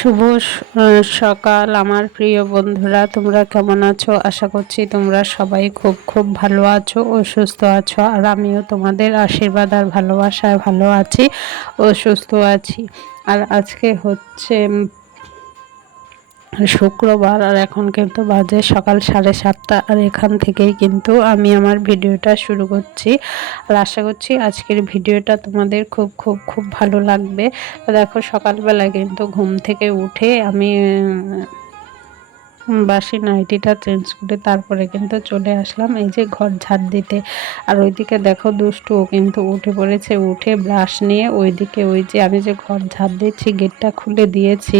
শুভ সকাল আমার প্রিয় বন্ধুরা, তোমরা কেমন আছো? আশা করছি তোমরা সবাই খুব খুব ভালো আছো ও সুস্থ আছো। আর আমিও তোমাদের আশীর্বাদ আর ভালোবাসায় ভালো আছি ও সুস্থ আছি। আর আজকে হচ্ছে শুক্রবার, আর এখন কিন্তু বাজে সকাল 7:30। আর এখান থেকেই কিন্তু আমি আমার ভিডিওটা শুরু করছি। আর আশা করছি আজকের ভিডিওটা তোমাদের খুব খুব খুব ভালো লাগবে। দেখো, সকালবেলা কিন্তু ঘুম থেকে উঠে আমি বাসি নাইটিটা চেঞ্জ করে তারপরে কিন্তু চলে আসলাম এই যে ঘর ঝাড় দিতে। আর ওইদিকে দেখো, দুষ্টুও কিন্তু উঠে পড়েছে, উঠে ব্রাশ নিয়ে ওইদিকে ওই যে আমি যে ঘর ঝাড় দিচ্ছি গেটটা খুলে দিয়েছি।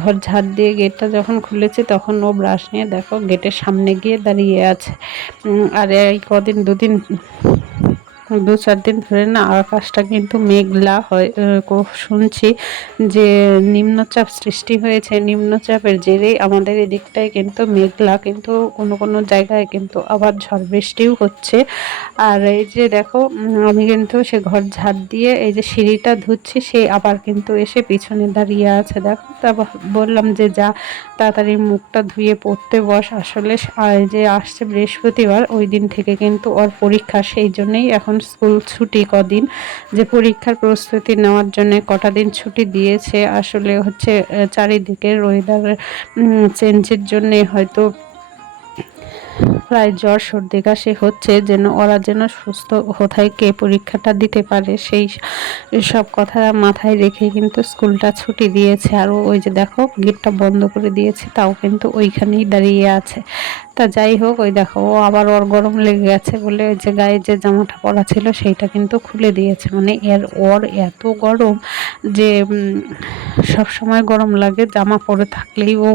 ঘর ঝাড় দিয়ে গেটটা যখন খুলেছি তখন ও ব্রাশ নিয়ে দেখো গেটের সামনে গিয়ে দাঁড়িয়ে আছে। আর এই কদিন 2 দিন 2-4 দিন ধরে না আকাশটা কিন্তু মেঘলা হয়। শুনছি যে নিম্নচাপ সৃষ্টি হয়েছে, নিম্নচাপের জেরেই আমাদের এদিকটায় কিন্তু মেঘলা, কিন্তু কোনো কোনো জায়গায় কিন্তু আবার ঝড় বৃষ্টিও হচ্ছে। আর এই যে দেখো, আমি কিন্তু সে ঘর ঝাড় দিয়ে এই যে সিঁড়িটা ধুচ্ছি, সে আবার কিন্তু এসে পিছনে দাঁড়িয়ে আছে। দেখো, তারপর বললাম যে যা তাড়াতাড়ি মুখটা ধুয়ে পড়তে বস। আসলে যে আসছে বৃহস্পতিবার, ওই দিন থেকে কিন্তু ওর পরীক্ষা, সেই জন্যই এখন স্কুল ছুটি কদিন, যে পরীক্ষার প্রস্তুতি নেওয়ার জন্য কটা দিন ছুটি দিয়েছে। আসলে হচ্ছে চারিদিকের ওয়েদার চেঞ্জের জন্যে হয়তো প্রায় জ্বর সর্দি কাশি হচ্ছে, যেন ওরা যেন সুস্থ থাকে পরীক্ষাটা দিতে পারে, সেই সব কথা মাথায় রেখে কিন্তু স্কুলটা ছুটি দিয়েছে। আর ওই যে দেখো গেটটা বন্ধ করে দিয়েছে, তাও কিন্তু ওইখানেই দাঁড়িয়ে আছে। তা যাই হোক, ওই দেখো ও আবার ওর গরম লেগে গেছে বলে ওই যে গায়ে যে জামাটা পরা ছিল সেইটা কিন্তু খুলে দিয়েছে। মানে ওর এত গরম যে সব সময় গরম লাগে, জামা পরে থাকলেই ও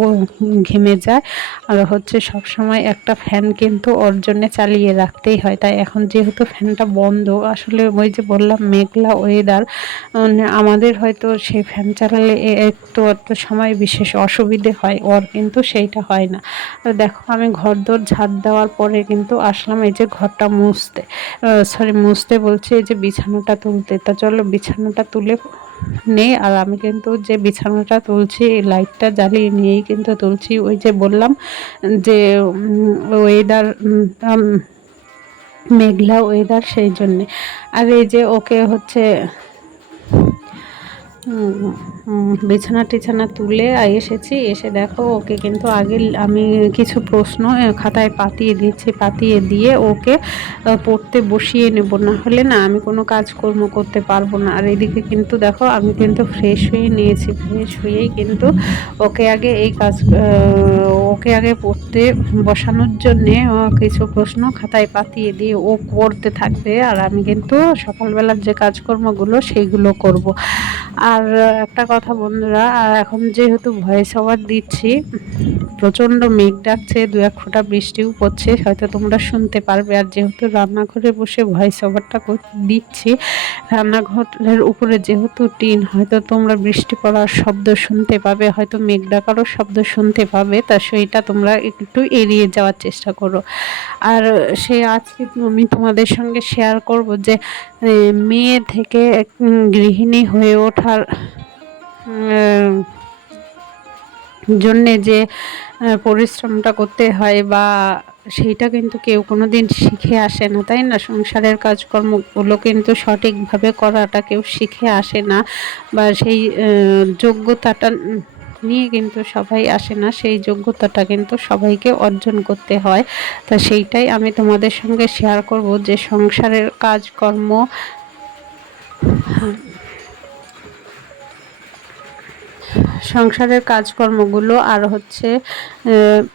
ঘেমে যায়। আর হচ্ছে সব সময় একটা ফ্যান কিন্তু ওর জন্য চালিয়ে রাখতেই হয়। তাই এখন যেহেতু ফ্যানটা বন্ধ, আসলে ওই যে বললাম মেঘলা ওয়েদার, আমাদের হয়তো সেই ফ্যান চালালে একটু সময় বিশেষ অসুবিধে হয়, ওর কিন্তু সেইটা হয় না। আর দেখো, আমি ঘরদোর ঝাড় দেওয়ার পরে কিন্তু আসলাম এই যে ঘরটা মুছতে বলছি, এই যে বিছানাটা তুলতে। তা চলো বিছানাটা তুলে নেই। আর আমি কিন্তু যে বিছানাটা তুলছি লাইটটা জ্বালিয়ে নিয়েই কিন্তু তুলছি, ওই যে বললাম যে ওয়েদার মেঘলা ওয়েদার, সেই জন্যে। আর এই যে ওকে হচ্ছে বিছানা টিছানা তুলে এসেছি, এসে দেখো ওকে কিন্তু আগে আমি কিছু প্রশ্ন খাতায় পাতিয়ে দিচ্ছি, পাতিয়ে দিয়ে ওকে পড়তে বসিয়ে নেব, না হলে না আমি কোনো কাজকর্ম করতে পারবো না। আর এদিকে কিন্তু দেখো আমি কিন্তু ফ্রেশ হয়ে নিয়েছি, ফ্রেশ হয়েই কিন্তু ওকে আগে পড়তে বসানোর জন্যে কিছু প্রশ্ন খাতায় পাতিয়ে দিয়ে ও পড়তে থাকবে, আর আমি কিন্তু সকালবেলার যে কাজকর্মগুলো সেইগুলো করব। আর একটা কথা বন্ধুরা, আর এখন যেহেতু ভয়েস ওভার দিচ্ছি, প্রচণ্ড মেঘ ডাকছে, 2-1 ফোঁটা বৃষ্টিও পড়ছে, হয়তো তোমরা শুনতে পারবে। আর যেহেতু রান্নাঘরে বসে ভয়েস ওভারটা দিচ্ছি, রান্নাঘরের উপরে যেহেতু টিন, হয়তো তোমরা বৃষ্টি পড়ার শব্দ শুনতে পাবে, হয়তো মেঘ ডাকারও শব্দ শুনতে পাবে। তা সেইটা তোমরা একটু এড়িয়ে যাওয়ার চেষ্টা করো। আর আজকে আমি তোমাদের সঙ্গে শেয়ার করব যে মেয়ে থেকে গৃহিণী হয়ে ওঠার জন্যে যে পরিশ্রমটা করতে হয়, বা সেইটা কিন্তু কেউ কোনো দিন শিখে আসে না, তাই না? সংসারের কাজকর্মগুলো কিন্তু সঠিকভাবে করাটা কেউ শিখে আসে না, বা সেই যোগ্যতাটা নিয়ে কিন্তু সবাই আসে না, সেই যোগ্যতাটা কিন্তু সবাইকে অর্জন করতে হয়। তা সেইটাই আমি তোমাদের সঙ্গে শেয়ার করব যে সংসারের কাজকর্ম, সংসারের কাজকর্মগুলো, আর হচ্ছে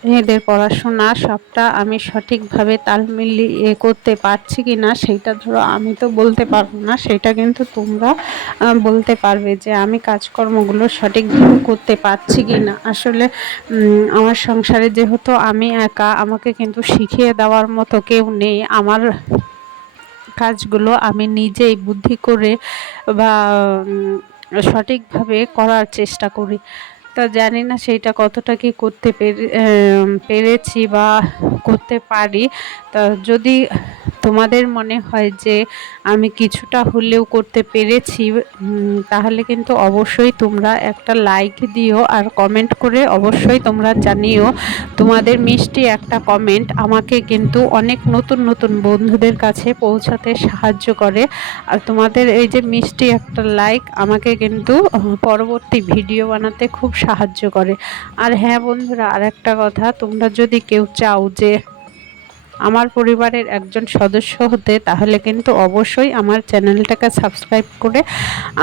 মেয়েদের পড়াশোনা, সবটা আমি সঠিকভাবে তাল মিলিয়ে করতে পারছি কি না, সেইটা ধরো আমি তো বলতে পারবো না, সেটা কিন্তু তোমরা বলতে পারবে যে আমি কাজকর্মগুলো সঠিকভাবে করতে পারছি কি না। আসলে আমার সংসারে যেহেতু আমি একা, আমাকে কিন্তু শিখিয়ে দেওয়ার মতো কেউ নেই। আমার কাজগুলো আমি নিজেই বুদ্ধি করে বা সঠিকভাবে করার চেষ্টা করি। তা জানি না সেইটা কতটা কি করতে পেরেছি বা করতে পারি। তা যদি তোমাদের মনে হয় যে আমি কিছুটা হলেও করতে পেরেছি, তাহলে কিন্তু অবশ্যই তোমরা একটা লাইক দিও আর কমেন্ট করে অবশ্যই তোমরা জানিও। তোমাদের মিষ্টি একটা কমেন্ট আমাকে কিন্তু অনেক নতুন নতুন বন্ধুদের কাছে পৌঁছাতে সাহায্য করে। আর তোমাদের এই যে মিষ্টি একটা লাইক আমাকে কিন্তু পরবর্তী ভিডিও বানাতে খুব সাহায্য করে। আর হ্যাঁ বন্ধুরা, আরেকটা কথা, তোমরা যদি কেউ চাও যে আমার পরিবারের একজন সদস্য হতে, তাহলে কিন্তু অবশ্যই আমার চ্যানেলটাকে সাবস্ক্রাইব করে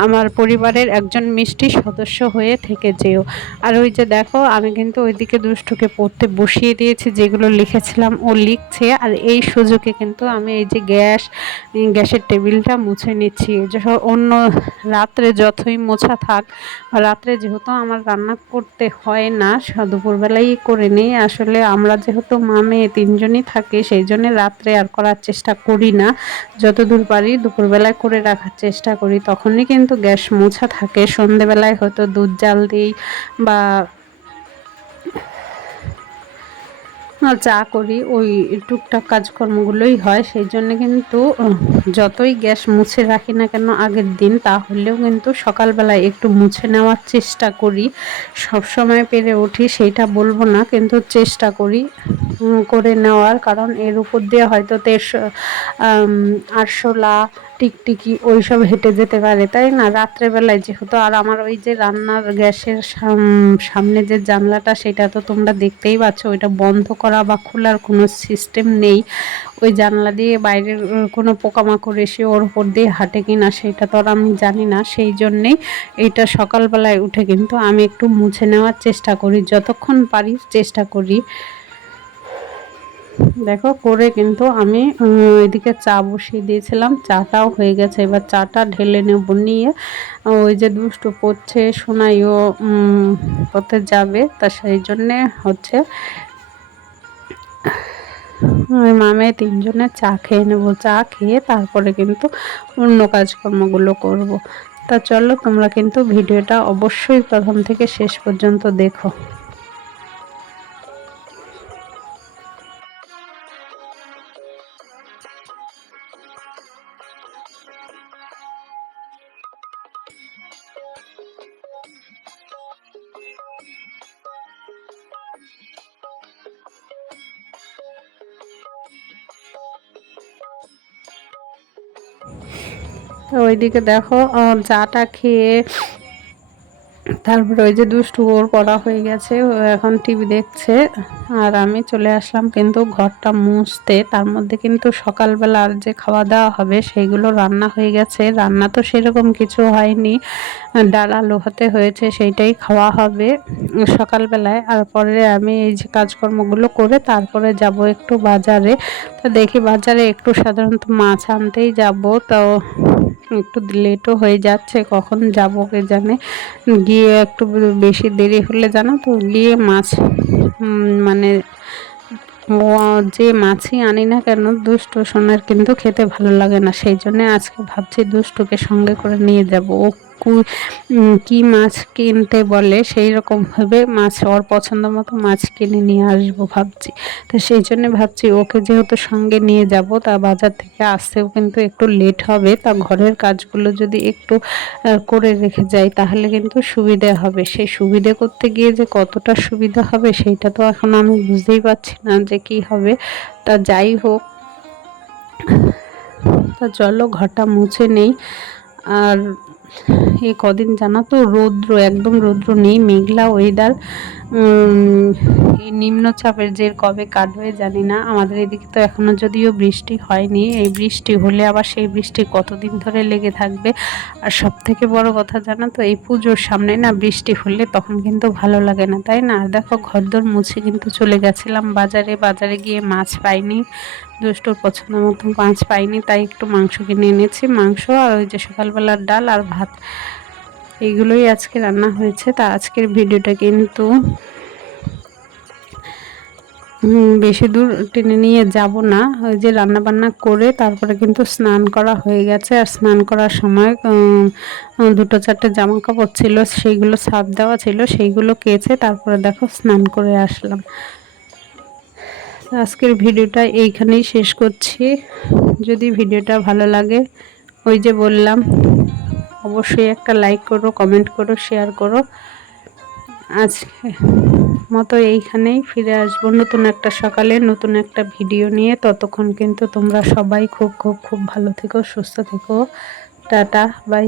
আমার পরিবারের একজন মিষ্টি সদস্য হয়ে থেকে যেও। আর ওই যে দেখো, আমি কিন্তু ওইদিকে দুষ্টুকে পড়তে বসিয়ে দিয়েছি, যেগুলো লিখেছিলাম ও লিখছে। আর এই সুযোগে কিন্তু আমি এই যে গ্যাসের টেবিলটা মুছে নিচ্ছি। অন্য রাত্রে যতই মোছা থাক, রাত্রে যেহেতু আমার রান্না করতে হয় না, দুপুরবেলাই করে নিই। আসলে আমরা যেহেতু মামে তিনজনই থাকি, সেই জন্য রাত্রে আর করার চেষ্টা করি না। যতদূর পারি দুপুরবেলায় করে রাখার চেষ্টা করি, তখনই কিন্তু গ্যাস মোছা থাকে। সন্ধেবেলায় হয়তো দুধ জাল দিই বা চা করি, ওই টুকটাক কাজকর্মগুলোই হয়। সেই জন্য কিন্তু যতই গ্যাস মুছে রাখি না কেন আগের দিন, তাহলেও কিন্তু সকালবেলায় একটু মুছে নেওয়ার চেষ্টা করি। সব সময় পেরে উঠি সেইটা বলবো না, কিন্তু চেষ্টা করি করে নেওয়ার। কারণ এর উপর দিয়ে হয়তো আরশোলা, টিকটিকি ওইসব হেঁটে যেতে পারে, তাই না, রাত্রেবেলায় যেহেতু। আর আমার ওই যে রান্নার গ্যাসের সামনে যে জানলাটা, সেটা তো তোমরা দেখতেই পাচ্ছ, ওইটা বন্ধ করা বা খোলার কোনো সিস্টেম নেই। ওই জানলা দিয়ে বাইরের কোনো পোকামাকড় এসে ওর উপর দিয়ে হাঁটে কিনা সেটা তো আর আমি জানি না। সেই জন্যেই এইটা সকালবেলায় উঠে কিন্তু আমি একটু মুছে নেওয়ার চেষ্টা করি, যতক্ষণ পারি চেষ্টা করি। দেখো করে কিন্তু আমি এদিকে চা বসিয়ে দিয়েছিলাম, চাটাও হয়ে গেছে। এবার চাটা ঢেলে নেব, নিয়ে ওই যে দুষ্টু পড়ছে, সোনাইও পড়তে যাবে, তা সেই জন্যে হচ্ছে মামে তিনজনে চা খেয়ে নেব। চা খেয়ে তারপরে কিন্তু অন্য কাজকর্মগুলো করব। তা চলো, তোমরা কিন্তু ভিডিওটা অবশ্যই প্রথম থেকে শেষ পর্যন্ত দেখো। তো ওইদিকে দেখো চাটা খেয়ে তারপরে ওই যে দুষ্টু, ওর পড়া হয়ে গেছে, ও এখন টিভি দেখছে। আর আমি চলে আসলাম কিন্তু ঘরটা মুছতে। তার মধ্যে কিন্তু সকালবেলা আর যে খাওয়া দাওয়া হবে সেইগুলো রান্না হয়ে গেছে। রান্না তো সেরকম কিছু হয়নি, ডাল আলু ভাতে হয়েছে, সেইটাই খাওয়া হবে সকালবেলায়। আর পরে আমি এই যে কাজকর্মগুলো করে তারপরে যাব একটু বাজারে। তো দেখি বাজারে একটু সাধারণত মাছ আনতেই যাব, তো একটু লেটও হয়ে যাচ্ছে, কখন যাব কে জানে। গিয়ে একটু বেশি দেরি হলে জানো তো, গিয়ে মাছ মানে যে মাছই আনি না কেন, দুষ্টু সোনার কিন্তু খেতে ভালো লাগে না। সেই জন্য আজকে ভাবছি দুষ্টুকে সঙ্গে করে নিয়ে যাব। ও কি মাছ কিনতে বলে সেই রকমভাবে মাছ, ওর পছন্দ মতো মাছ কিনে নিয়ে আসবো ভাবছি। তো সেই জন্য ভাবছি ওকে যেহেতু সঙ্গে নিয়ে যাব, তা বাজার থেকে আসতেও কিন্তু একটু লেট হবে। তা ঘরের কাজগুলো যদি একটু করে রেখে যাই, তাহলে কিন্তু সুবিধে হবে। সেই সুবিধে করতে গিয়ে যে কতটা সুবিধা হবে সেইটা তো এখন আমি বুঝতেই পারছি না যে কি হবে। তা যাই হোক, তা চলো ঘরটা মুছে নেই। আর এই কদিন জানো তো রৌদ্র, একদম রৌদ্র নেই, মেঘলা ওয়েদার। এই নিম্নচাপের যে কবে কাটবে জানি না। আমাদের এদিকে তো এখনো যদিও বৃষ্টি হয়নি, এই বৃষ্টি হলে আবার সেই বৃষ্টি কতদিন ধরে লেগে থাকবে। আর সব থেকে বড় কথা জানো তো, এই পুজোর সামনে না বৃষ্টি হলে তখন কিন্তু ভালো লাগে না, তাই না। আর দেখো ঘরদোর মুছে কিন্তু চলে গেছিলাম বাজারে। বাজারে গিয়ে মাছ পাইনি, দুষ্টুর পছন্দ মতো মাছ পাইনি, তাই একটু মাংস কিনে এনেছি। মাংস আর ওই যে সকালবেলার ডাল আর ভাত, এইগুলোই আজকে রান্না হয়েছে। তা আজকের ভিডিওটা কিন্তু বেশি দূর টেনে নিয়ে যাব না। ওই যে রান্নাবান্না করে তারপরে কিন্তু স্নান করা হয়ে গেছে। আর স্নান করার সময় 2-4টে জামা কাপড় ছিল, সেইগুলো ছাপ দেওয়া ছিল, সেইগুলো কেচে তারপরে দেখো স্নান করে আসলাম। আজকের ভিডিওটা এইখানেই শেষ করছি। যদি ভিডিওটা ভালো লাগে, ওই যে বললাম, অবশ্যই একটা লাইক করো, কমেন্ট করো, শেয়ার করো। আজকে মতো এইখানেই ফিরে আসবো নতুন একটা সকালে নতুন একটা ভিডিও নিয়ে। ততক্ষণ কিন্তু তোমরা সবাই খুব খুব খুব ভালো থেকো, সুস্থ থেকো। Tata, by.